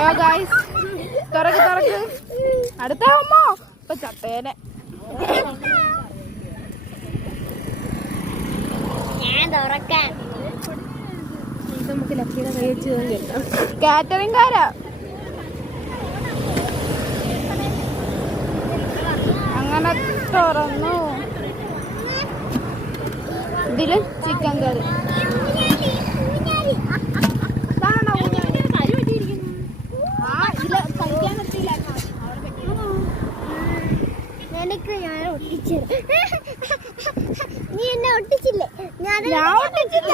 Hello guys, തുറക്ക് അടുത്ത അമ്മോ ഇപ്പൊ ചത്തേനെ. നമുക്ക് ലക്കിയുടെ കൈ വെച്ച് കാറ്ററിംഗാരാ. അങ്ങനെ തുറന്നു. ഇതില് ചിക്കൻ കറി. നീ എന്നെ ഒട്ടിച്ചില്ലേ? ഞാൻ ഒട്ടിച്ചില്ല.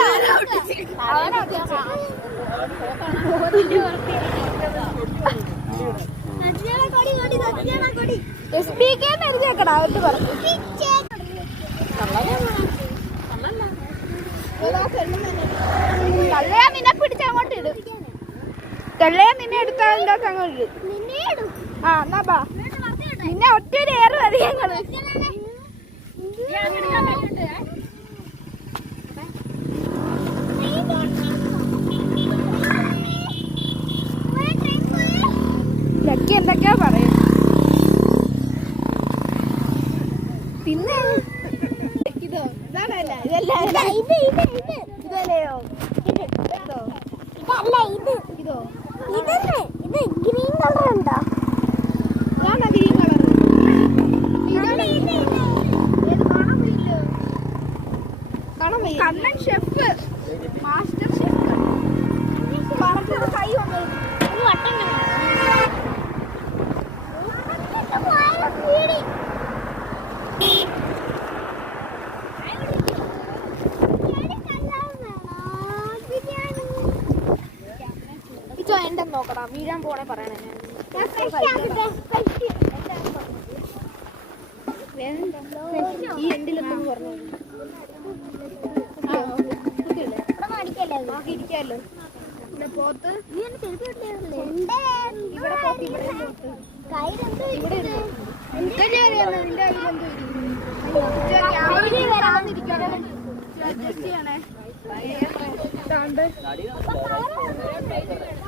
തള്ളയാ നിന്നെ പിടിച്ചങ്ങോട്ട് ഇടും. തള്ളയാ നിന്നെ എടുത്താൽ അങ്ങോട്ട് ഇടും. ആ എന്നാ ബാ, നിന്നെ ഒറ്റൊരു ഏറ് മതി ഞങ്ങള്. ലക്കി എന്തൊക്കെയാ പറയും. പിന്നെ ഇതോ ഇതാണല്ല, ഇതല്ലയോ ഇതോ ഇത് ഗ്രീൻ കളർ ഉണ്ടോ? ഇതാണോ green colour? Kannan chef, master chef പറഞ്ഞത് കൈ വന്നു. ഇച്ചോ എന്റെ നോക്കടാ, വീഴാൻ പോണേ പറയണേ. ഈ എന്തിലെന്നു പറഞ്ഞു ഇരിക്കാല്ലോ. ഇവിടെ പോത്ത്, ഇവിടെ പോത്ത്,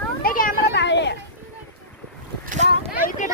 ഇവിടെ ക്യാമറ താഴെയാ. എനിക്ക്